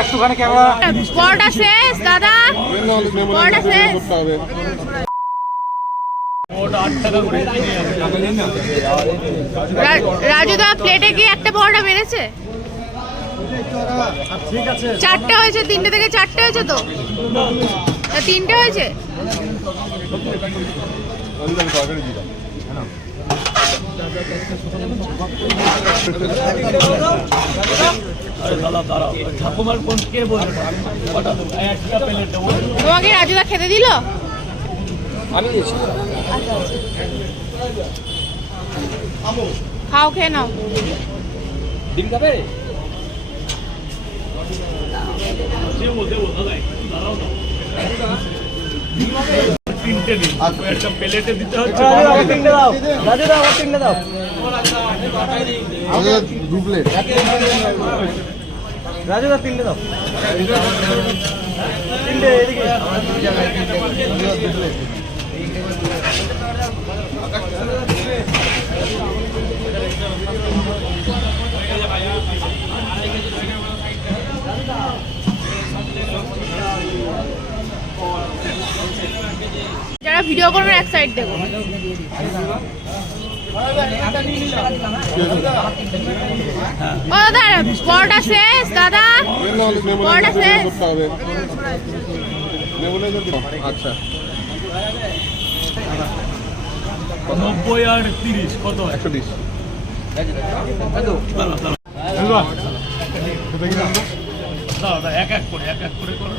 একটুখানি ক্যামেরা পড়াটা শেষ দাদা, পড়াটা শেষ। রাজুদা প্লেটে কি একটা পরোটা বেড়েছে? চারটে হয়েছে, তিনটে থেকে চারটে হয়েছে তো, তিনটে হয়েছে। তোমাকে রাজুদা খেতে দিল? খাও, খেয়ে নাও। ডিম খাবে? তিনটে দিন একটা প্লেটে দিতে হচ্ছে। তিনটে দাও রাজু দাও, আবার তিনটে দাও। দু প্লেট রাজু দাও, তিনটে দাও। তিনটে এদিকে। যারা ভিডিও করবেন এক সাইড দেখো। ও দাদা পরোটা শেষ দাদা, পরোটা শেষ। আচ্ছা 90 আর 30 কত? 120। এক এক করে করো।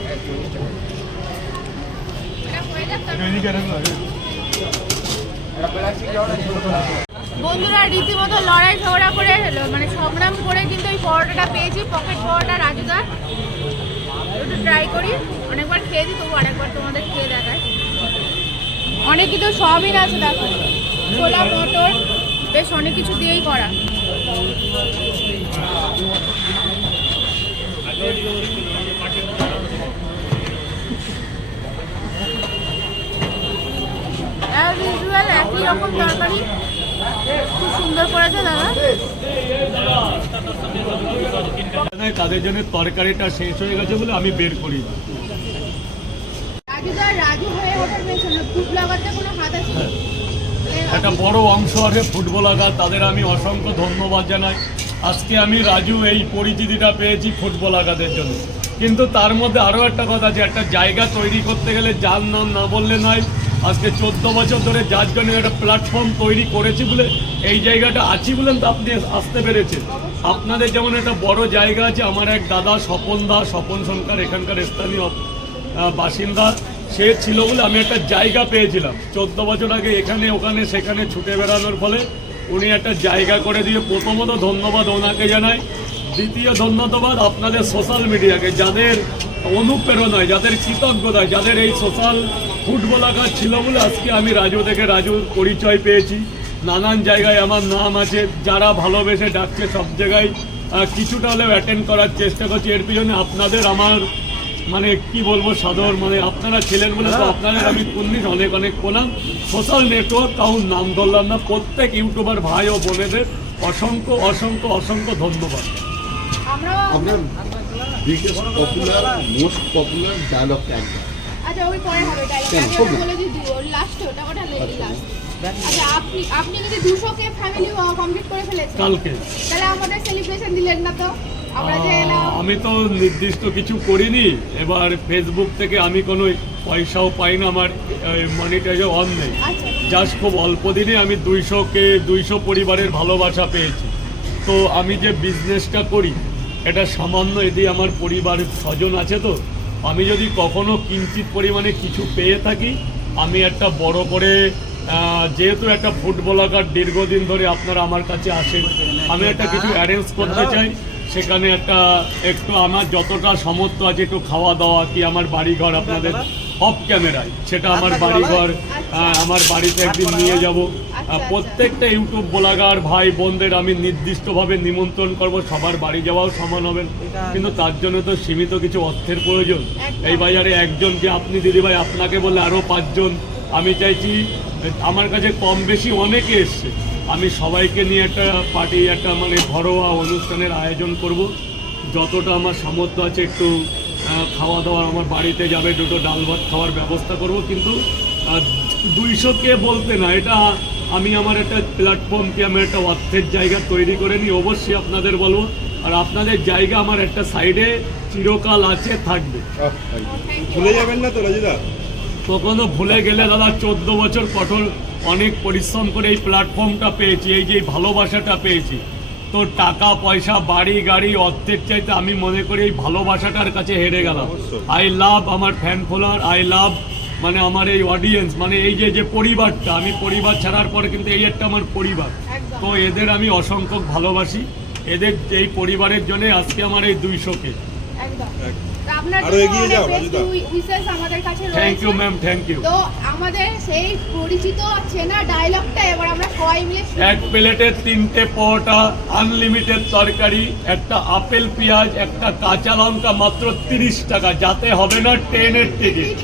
বন্ধুরা রীতিমতো লড়াই ঝগড়া করে, মানে সংগ্রাম করে কিন্তু এই পরোটাটা পেয়েছি, পকেট পরোটা রাজুদার। একটু ট্রাই করি, অনেকবার খেয়ে দিই, তবু আরেকবার তোমাদের খেয়ে দেখায়। অনেকই তো সয়াবিন আছে, দেখো ছোলা মটর, বেশ অনেক কিছু দিয়েই করা। একই রকম তরকারি, খুব সুন্দর করেছে দাদা। তাদের জন্য তরকারিটা শেষ হয়ে গেছে বলে আমি বের করি। রাজু হয়ে ওঠার পেছনে ফুড ব্লগারদের কোনো হাত আছে? একটা বড় অংশ আছে ফুড ব্লগার, তাদের আমি অসংখ্য ধন্যবাদ জানাই। আজকে আমি রাজু এই পরিচিতিটা পেয়েছি ফুড ব্লগারদের জন্য। কিন্তু তার মধ্যে আরও একটা কথা আছে, একটা জায়গা তৈরি করতে গেলে যার নাম না বললে নয়। আজকে 14 বছর ধরে যার জন্য একটা প্ল্যাটফর্ম তৈরি করেছি বলে এই জায়গাটা আছি বলেন তো আপনি আসতে পেরেছেন। আপনাদের যেমন একটা বড় জায়গা আছে, আমার এক দাদা স্বপন সরকার এখানকার স্থানীয় বাসিন্দা, সে ছিল বলে আমি একটা জায়গা পেয়েছিলাম 14 বছর আগে। এখানে ওখানে সেখানে ছুটে বেড়ানোর ফলে উনি একটা জায়গা করে দিয়ে প্রথমত ধন্যবাদ ওনাকে জানাই। দ্বিতীয় ধন্যবাদ আপনাদের সোশ্যাল মিডিয়াকে, যাদের অনুপ্রেরণায়, যাদের কৃতজ্ঞতায়, যাদের এই সোশ্যাল ফুড ব্লগার ছিল বলে আজকে আমি রাজু থেকে রাজুর পরিচয় পেয়েছি। নানান জায়গায় আমার নাম আছে, যারা ভালোবেসে ডাকছে সব জায়গায় কিছুটা হলেও অ্যাটেন্ড করার চেষ্টা করছি। এর পিছনে আপনাদের আমার মানে কি বলবো সাদর, মানে আপনারা ছিলেন বলে তো আপনাদের আমি অনেক অনেক প্রণাম। সোশ্যাল নেটওয়ার্ক কারণ নাম ধরলাম না, প্রত্যেক ইউটিউবার ভাই ও বোনেদের অসংখ্য অসংখ্য অসংখ্য ধন্যবাদ। আমরা biggest popular, most popular dialogue actor. আচ্ছা ওই পরে হবে ডায়লগ, আমি বলে দিই ওর লাস্ট ওটা লাস্ট। আচ্ছা আপনি কিন্তু 200 কে ফ্যামিলি কমপ্লিট করে ফেলেছেন কালকে, তাহলে আমাদের সেলিব্রেশন দিলেন না তো? আমরা যে এলাম, আমি তো নির্দিষ্ট কিছু করিনি। এবার ফেসবুক থেকে আমি কোনো পয়সাও পাই না, আমার মনিটাইজও অন নেই। জাস্ট খুব অল্প দিনে আমি 200 পরিবারের ভালোবাসা পেয়েছি। তো আমি যে বিজনেসটা করি এটা সামান্য, এদি আমার পরিবারের স্বজন আছে, তো আমি যদি কখনো কিঞ্চিত পরিমাণে কিছু পেয়ে থাকি, আমি একটা বড় করে, যেহেতু একটা ফুড ব্লগার দীর্ঘদিন ধরে আপনারা আমার কাছে আসেন, আমি একটা কিছু অ্যারেঞ্জ করতে চাই। সেখানে একটু আমার যতটা সামর্থ্য আছে একটু খাওয়া দাওয়া, কি আমার বাড়িঘর আপনাদের অফ ক্যামেরায়, সেটা আমার বাড়িঘর আমার বাড়িতে একদিন নিয়ে যাব। প্রত্যেকটা ইউটিউব ব্লগার ভাই বোনদের আমি নির্দিষ্টভাবে নিমন্ত্রণ করব, সবার বাড়ি যাওয়াও সমান হবে, কিন্তু তার জন্য তো সীমিত কিছু অর্থের প্রয়োজন। এই বাজারে একজনকে আপনি দিদিভাই আপনাকে বলে আরও 5 জন, আমি চাইছি, আমার কাছে কম বেশি অনেকে এসছে, আমি সবাইকে নিয়ে একটা পার্টি, একটা মানে ঘরোয়া অনুষ্ঠানের আয়োজন করব। যতটা আমার সামর্থ্য আছে একটু খাওয়া দাওয়ার আমার বাড়িতে যাবে, দুটো ডাল ভাত খাওয়ার ব্যবস্থা করব। কিন্তু 200কে বলতে না, এটা আমি আমার একটা প্ল্যাটফর্মকে আমি একটা অর্থের জায়গা তৈরি করে নিই, অবশ্যই আপনাদের বলবো। আর আপনাদের জায়গা আমার একটা সাইডে চিরকাল আছে, থাকবে। ভুলে যাবেন না তো রাজুদা? কখনো ভুলে গেলে দাদা, 14 বছর কঠোর অনেক পরিশ্রম করে এই প্ল্যাটফর্মটা পেয়েছি, এই যে ভালোবাসাটা পেয়েছি। তো টাকা পয়সা বাড়ি গাড়ি অর্থের চাইতে আমি মনে করি এই ভালোবাসাটার কাছে হেরে গেলাম। আই লাভ আমার ফ্যান ফলোয়ার, আই লাভ মানে আমার এই অডিয়েন্স, মানে এই যে পরিবারটা, আমি পরিবার ছাড়ার পরে কিন্তু এই একটা আমার পরিবার। তো এদের আমি অসংখ্য ভালোবাসি, এদের এই পরিবারের জন্য আজকে আমার এই 200কে। একদম। তো আপনার আরো এগিয়ে যাও, রাজুদা। উইশেস আমাদের কাছে থ্যাংক ইউ রয়েছে। Ma'am, thank you. তো আমাদের সেই পরিচিত চেনা ডায়লগটা এবার আমরা সবাই মিলে শুনবো। এক প্লেটে 3টে পরোটা, আনলিমিটেড তরকারি, একটা আপেল পেঁয়াজ, একটা কাঁচা লঙ্কা, মাত্র 30 টাকা, যাতে হবে না ট্রেনের টিকিট।